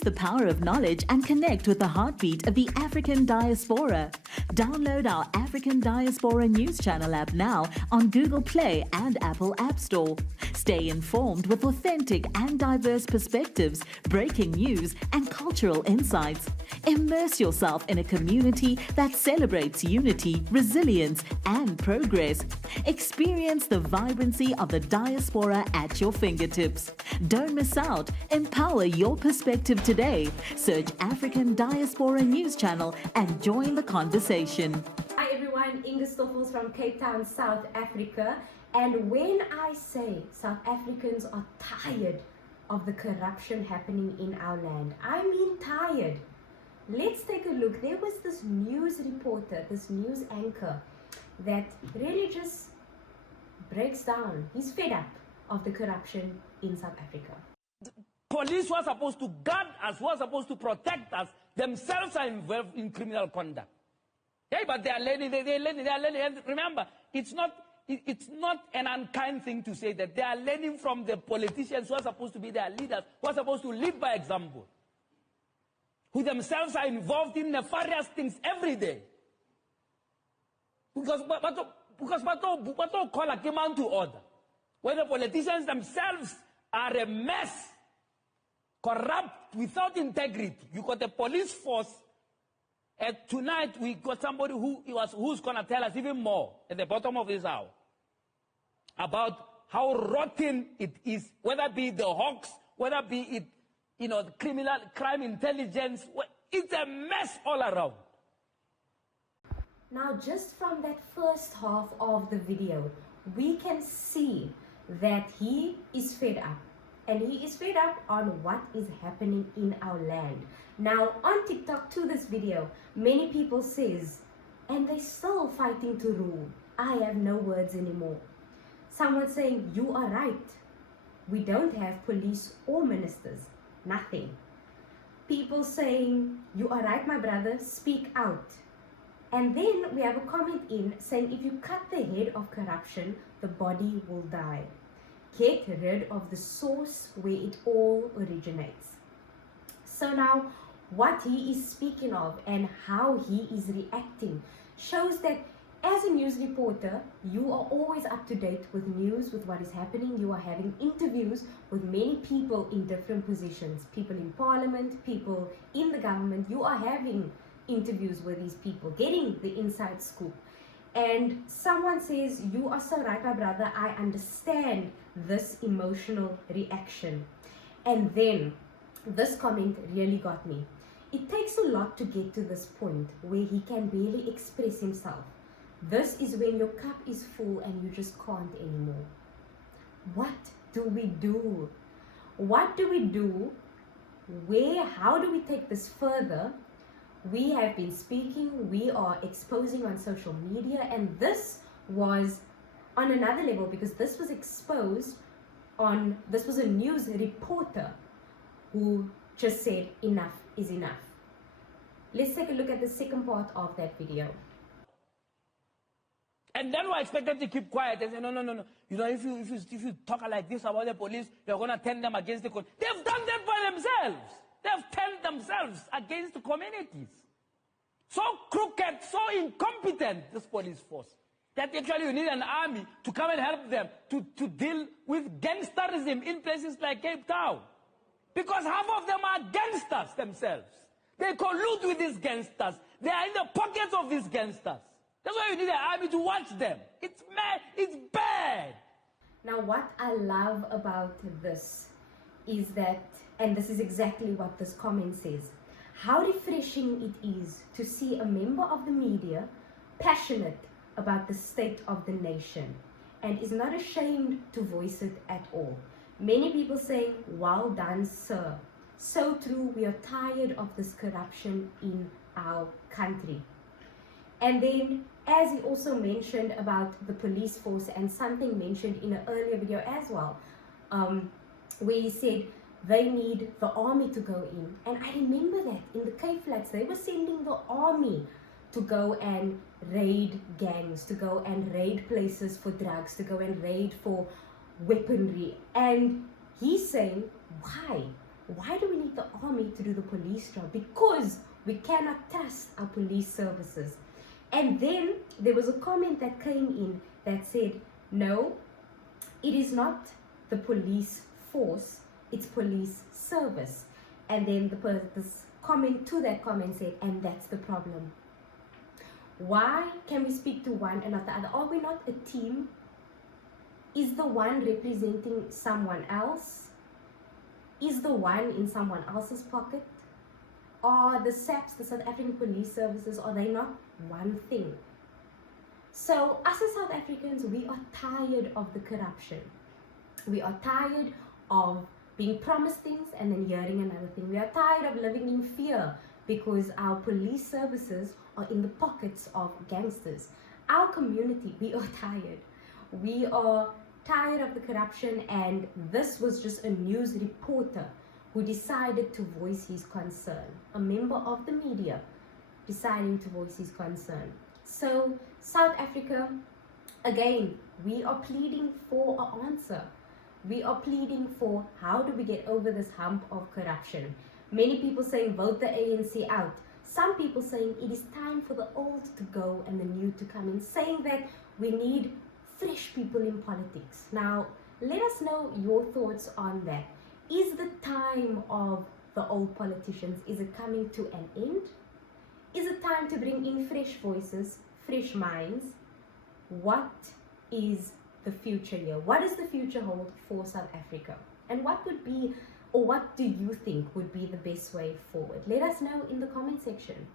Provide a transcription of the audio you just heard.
Unleash the power of knowledge and connect with the heartbeat of the African diaspora. Download our African Diaspora News Channel app now on Google Play and Apple App Store. Stay informed with authentic and diverse perspectives, breaking news, and cultural insights. Immerse yourself in a community that celebrates unity, resilience, and progress. Experience the vibrancy of the diaspora at your fingertips. Don't miss out. Empower your perspective today. Search African Diaspora News Channel and join the conversation. Hi everyone, Inge Stoffels from Cape Town, South Africa. And when I say South Africans are tired of the corruption happening in our land, I mean tired. Let's take a look. There was this news reporter, this news anchor that really just breaks down. He's fed up of the corruption in South Africa. Police who are supposed to guard us, who are supposed to protect us, themselves are involved in criminal conduct. Okay, but they are learning, they are learning. And remember, it's not an unkind thing to say that they are learning from the politicians who are supposed to be their leaders, who are supposed to lead by example, who themselves are involved in nefarious things every day. Because what call a command to order, when the politicians themselves are a mess, corrupt, without integrity. You got the police force. And tonight we got somebody who's going to tell us even more at the bottom of this hour about how rotten it is, whether it be the hawks, whether it be the crime intelligence. It's a mess all around. Now, just from that first half of the video, we can see that he is fed up. And he is fed up on what is happening in our land. Now, on TikTok to this video, many people says, and they're still fighting to rule. I have no words anymore. Someone saying, you are right. We don't have police or ministers. Nothing. People saying, you are right, my brother, speak out. And then we have a comment in saying, if you cut the head of corruption, the body will die. Get rid of the source where it all originates. So now, what he is speaking of and how he is reacting shows that as a news reporter, you are always up to date with news, with what is happening. You are having interviews with many people in different positions, people in parliament, people in the government. You are having interviews with these people, getting the inside scoop. And someone says, you are so right, my brother, I understand this emotional reaction. And then this comment really got me. It takes a lot to get to this point where he can barely express himself. This is when your cup is full and you just can't anymore. What do we do? What do we do? How do we take this further? We have been speaking, we are exposing on social media, and this was on another level because this was exposed on, this was a news reporter who just said enough is enough. Let's take a look at the second part of that video. And then we're expected to keep quiet and say, no. You know, if you talk like this about the police, you're going to turn them against the community. They've done that by themselves. They've turned themselves against the communities. So crooked, so incompetent, this police force, that actually you need an army to come and help them to deal with gangsterism in places like Cape Town. Because half of them are gangsters themselves. They collude with these gangsters. They are in the pockets of these gangsters. That's why you need an army to watch them. It's mad, it's bad. Now what I love about this is that, and this is exactly what this comment says, how refreshing it is to see a member of the media passionate about the state of the nation and is not ashamed to voice it at all. Many people saying, well done, sir. So true, we are tired of this corruption in our country. And then, as he also mentioned about the police force and something mentioned in an earlier video as well, where he said they need the army to go in. And I remember that in the Cape Flats, they were sending the army to go and raid gangs, to go and raid places for drugs, to go and raid for weaponry. And he's saying, why? Why do we need the army to do the police job? Because we cannot trust our police services. And then there was a comment that came in that said, no, it is not the police force, it's police service. And then this comment to that comment said, and that's the problem. Why can we speak to one and not the other? Are we not a team? Is the one representing someone else? Is the one in someone else's pocket? Are the SAPS, the South African Police Services, are they not one thing? So us as South Africans, we are tired of the corruption. We are tired of being promised things and then hearing another thing. We are tired of living in fear because our police services are in the pockets of gangsters. Our community, we are tired. We are tired of the corruption, and this was just a news reporter who decided to voice his concern. A member of the media deciding to voice his concern. So South Africa, again, we are pleading for an answer. We are pleading for how do we get over this hump of corruption. Many people saying vote the ANC out. Some people saying it is time for the old to go and the new to come in, saying that we need fresh people in politics. Now, let us know your thoughts on that. Is the time of the old politicians, is it coming to an end? Is it time to bring in fresh voices, fresh minds? What is the future here? What does the future hold for South Africa? And what would be, or what do you think would be the best way forward? Let us know in the comment section.